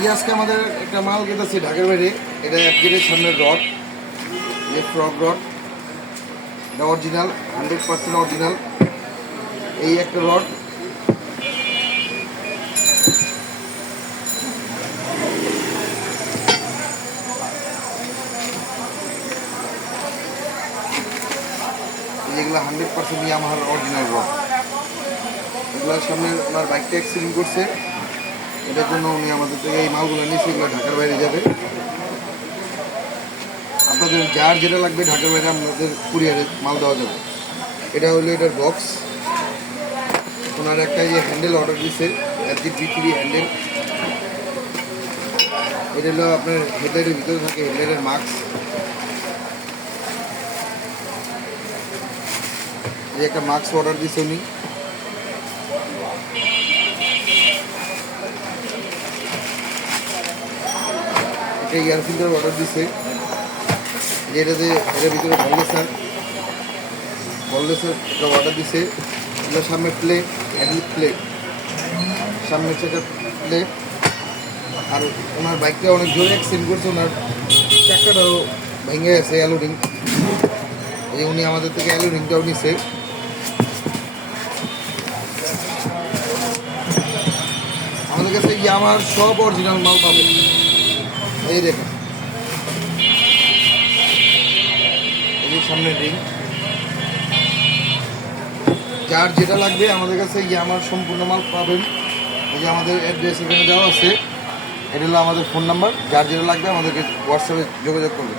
এই আজকে আমাদের একটা মাল গেতেছি ঢাকার বাইরে। এটা 1 গেটের সামনের রড, এই ফ্রগ রড, এটা অরিজিনাল 100% অরিজিনাল। এই একটা রড, এগুলো 100% ইয়ামাহার অরিজিনাল রড। এগুলোর সামনে ওনার বাইকটা অ্যাক্সিডেন্ট করছে, এটার জন্য উনি আমাদের থেকে এই মালগুলো নিয়েছে। এগুলো ঢাকার বাইরে যাবে। আপনাদের যার যেটা লাগবে ঢাকার বাইরে আপনাদের কুরিয়ারে মাল দেওয়া যাবে। এটা হলো এটার বক্স। ওনার একটা যে হ্যান্ডেল অর্ডার দিচ্ছে, FG-B3 হ্যান্ডেল। এটা হলো আপনার হেডলাইটের ভিতরে থাকে হেডলাইটের মাস্ক। এই একটা মাস্ক অর্ডার দিচ্ছে উনি। একটা এয়ার ফিল্টার অর্ডার দিচ্ছে, যেটাতে এটার ভিতরে বললেসের একটা অর্ডার দিচ্ছে। এগুলোর সামনে প্লেট, হ্যান্ডেল প্লেট, সামনে সেটা প্লেট। আর ওনার বাইকটা অনেক জোরে অ্যাক্সিডেন্ট করছে, ওনার চাকাটাও ভেঙে গেছে। অ্যালো রিং, এই উনি আমাদের থেকে অ্যালো রিংটাও নিচ্ছে। আমাদের কাছে ইয়ামাহার সব অরিজিনাল মাল পাবেন। এই দেখেন, এই সামনের রিং। যার যেটা লাগবে আমাদের কাছে ইয়ামাহার সম্পূর্ণ মাল পাবেন। এই যে আমাদের অ্যাড্রেস এখানে দেওয়া আছে, এটা হলো আমাদের ফোন নাম্বার। যার যেটা লাগবে আমাদেরকে হোয়াটসঅ্যাপে যোগাযোগ করবেন।